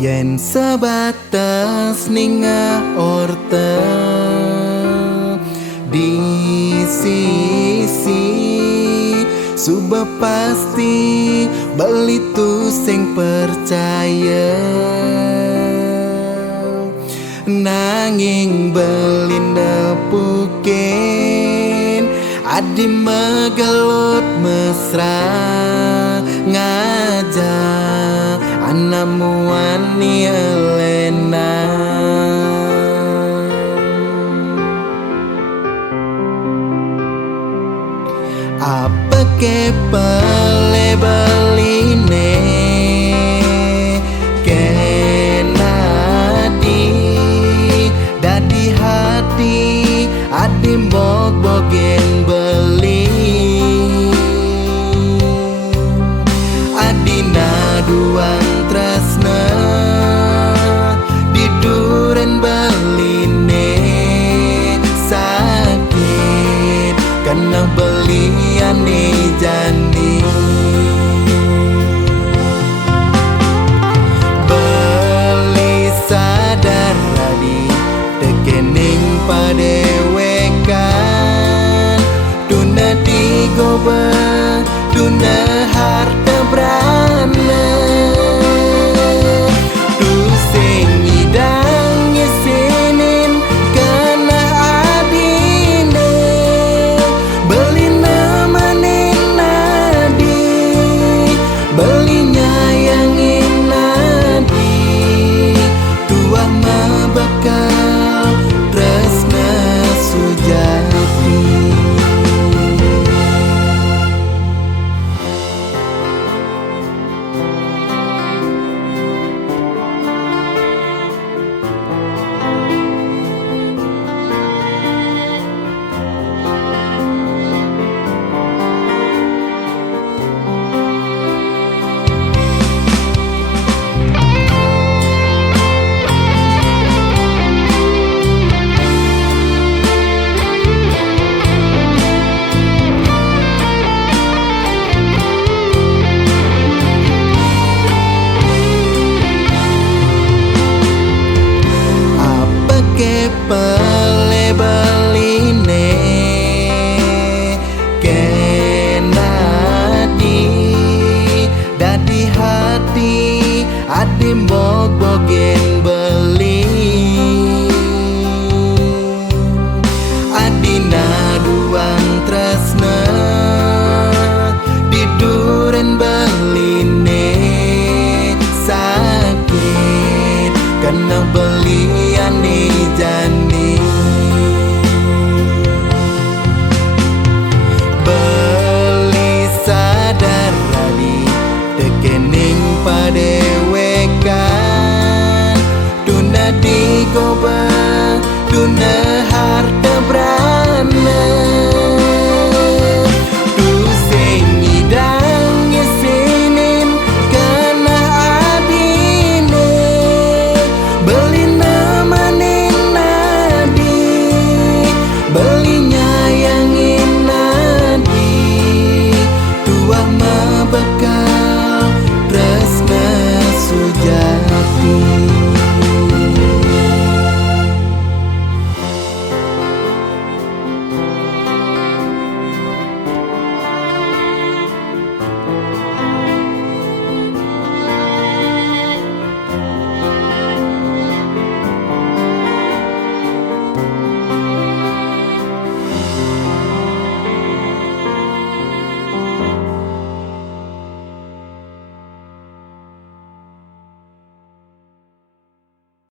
Yen sebatas ninga orte di sisi suba pasti beli tu sing percaya nanging belinda pukin adi megelut mesra ngajak anamu ani Elena apa ke pele beline kenadi dadi hati adi bog-bogen beli adina duang tresna di duren beline sakit karena belian di jandi beli sadar tadi tekening padewekan tuna digoba tuna